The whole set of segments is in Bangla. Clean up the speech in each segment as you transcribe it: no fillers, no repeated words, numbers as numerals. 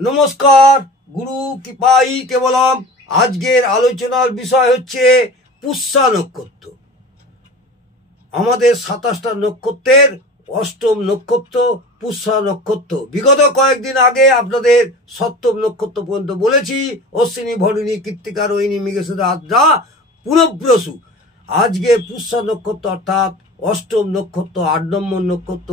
নমস্কার, গুরু কৃপাই কেবলম। আজকের আলোচনার বিষয় হচ্ছে পুষ্যা নক্ষত্র। আমাদের 27টা নক্ষত্রের অষ্টম নক্ষত্র পুষ্যা নক্ষত্র। বিগত কয়েকদিন আগে আপনাদের সপ্তম নক্ষত্র পর্যন্ত বলেছি, অশ্বিনী, ভরণী, কৃত্তিকা, রোহিণী, মৃগশিরা, আদ্রা, পুনর্বসু। আজকে পুষ্যা নক্ষত্র অর্থাৎ অষ্টম নক্ষত্র, 8 নম্বর নক্ষত্র।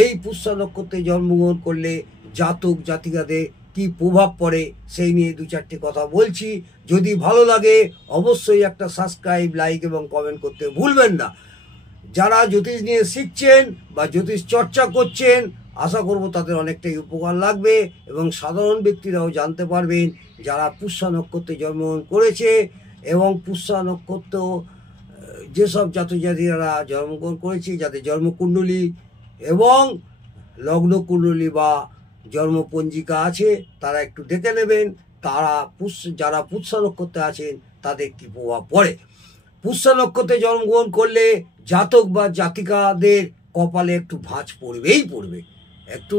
এই পুষ্যা নক্ষত্রে জন্মগ্রহণ করলে জাতক জাতিকাদের কি প্রভাব পড়ে সেই নিয়ে 2-4টি কথা বলছি। যদি ভালো লাগে অবশ্যই একটা সাবস্ক্রাইব, লাইক এবং কমেন্ট করতে ভুলবেন না। যারা জ্যোতিষ নিয়ে শিখছেন বা জ্যোতিষ চর্চা করছেন, আশা করব তাদের অনেকটাই উপকার লাগবে এবং সাধারণ ব্যক্তিরাও জানতে পারবেন যারা পুষ্যা নক্ষত্রে জন্মগ্রহণ করেছে। এবং পুষ্যা নক্ষত্র যেসব জাতক জাতিকারা জন্মগ্রহণ করেছে, যাদের জন্মকুণ্ডলী এবং লগ্নকুণ্ডলী বা জন্মপঞ্জিকা আছে, তারা একটু দেখে নেবেন যারা পুষ্যা নক্ষত্রে আছেন তাদের কি প্রভাব পড়ে। পুষ্যা নক্ষত্রে জন্মগ্রহণ করলে জাতক বা জাতিকাদের কপালে একটু ভাঁজ পড়বেই পড়বে। একটু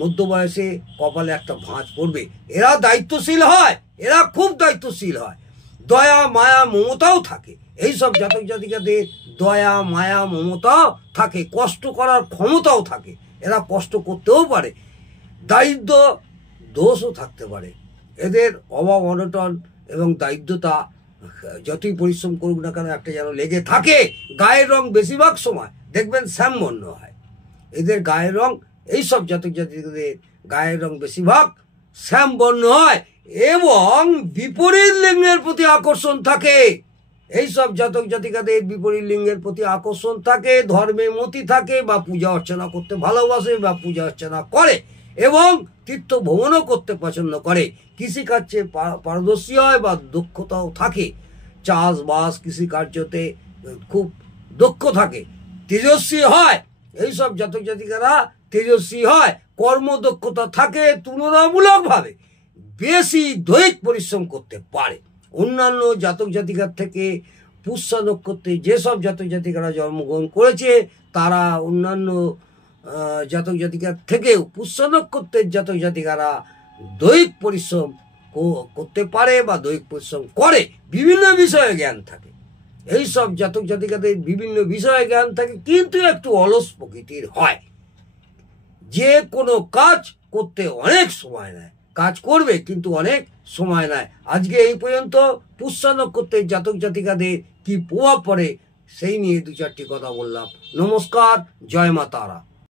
মধ্য বয়সে কপালে একটা ভাঁজ পড়বে। এরা দায়িত্বশীল হয়, এরা খুব দায়িত্বশীল হয়। দয়া, মায়া, মমতাও থাকে। এইসব জাতক জাতিকাদের দয়া, মায়া, মমতাও থাকে, কষ্ট করার ক্ষমতাও থাকে। এরা কষ্ট করতেও পারে। দারিদ্র দোষও থাকতে পারে। এদের অভাব অনটন এবং দারিদ্রতা যতই পরিশ্রম করুক না কেন একটা যেন লেগে থাকে। গায়ের রং বেশিরভাগ সময় দেখবেন শ্যামবর্ণ হয়। এদের গায়ের রং, এইসব জাতক জাতিকাদের গায়ের রং বেশিরভাগ শ্যামবর্ণ হয় এবং বিপরীত লিঙ্গের প্রতি আকর্ষণ থাকে। এইসব জাতক জাতিকাদের বিপরীত লিঙ্গের প্রতি আকর্ষণ থাকে, ধর্মে মতি থাকে বা পূজা অর্চনা করতে ভালোবাসে বা পূজা অর্চনা করে এবং তীর্থ ভ্রমণও করতে পছন্দ করে। কৃষিকার্যে পারদর্শী হয় বা দক্ষতাও থাকে। চাষবাস কৃষিকার্যতে খুব দক্ষ থাকে, তেজস্বী হয়। এইসব জাতক জাতিকারা তেজস্বী হয়, কর্মদক্ষতা থাকে, তুলনামূলকভাবে বেশি দৈহিক পরিশ্রম করতে পারে। অন্যান্য জাতক জাতিকার থেকে পুষ্যা নক্ষত্রে যেসব জাতক জাতিকারা জন্মগ্রহণ করেছে তারা অন্যান্য জাতক জাতিকার থেকেও পুষ্যা নক্ষত্রের জাতক জাতিকারা দৈহিক পরিশ্রম করতে পারে বা দৈহিক পরিশ্রম করে। বিভিন্ন বিষয়ে জ্ঞান থাকে। এইসব জাতক জাতিকাদের বিভিন্ন বিষয়ে জ্ঞান থাকে, কিন্তু একটু অলস প্রকৃতির হয়। যে কোনো কাজ করতে অনেক সময় নেয়, কাজ করবে কিন্তু অনেক সময় নেয়। আজকে এই পর্যন্ত পুষ্যা নক্ষত্রের জাতক জাতিকাদের কি প্রভাব পড়ে সেই নিয়ে 2-4টি কথা বললাম। নমস্কার, জয় মা তারা।